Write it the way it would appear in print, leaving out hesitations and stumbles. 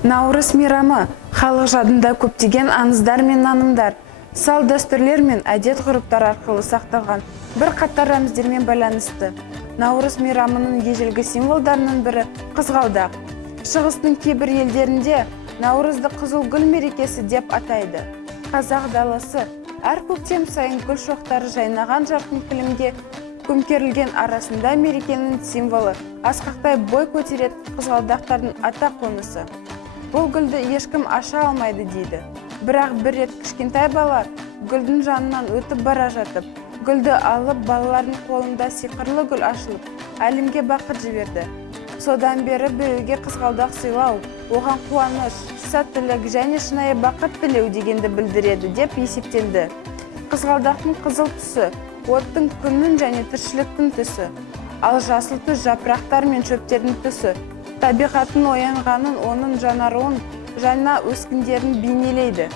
Наурыз мейрамы халық жадында көптеген аңыздар мен нанымдар, салт дәстүрлер мен әдет-ғұрыптар арқылы сақталған бір қатар рәміздермен байланысты. Наурыз мейрамының ежелгі символдарының бірі қызғалдақ. Шығыстың кейбір елдерінде наурызды қызыл гүл мерекесі деп атайды. Қазақ даласы әр көктем сайын гүл шоқтары жайнаған жарқын кілемге көмкерілген арасында мерекенің символы асқақтай бой көтеретін қызғалдақтардың ата қонысы. Бұл гүлді ешкім аша алмайды дейді. Бірақ бір рет кішкентай бала гүлдің жанынан өтіп бара жатып, гүлді алып балалардың қолында сиқырлы гүл ашылып, әлемге бақыт жіберді. Содан бері біреуге қызғалдақ сыйлау, оған қуаныш, сәттілік және шынайы бақыт тілеу дегенді білдіреді деп есептелді. Қызғалдақтың қызыл түсі оттың, күннің және тіршіліктің түсі, ал жасыл түс жапырақтар мен шөптердің түсі табиғаттың оянғанын, оның жаңаруын, жаңа өскіндерін бейнелейді.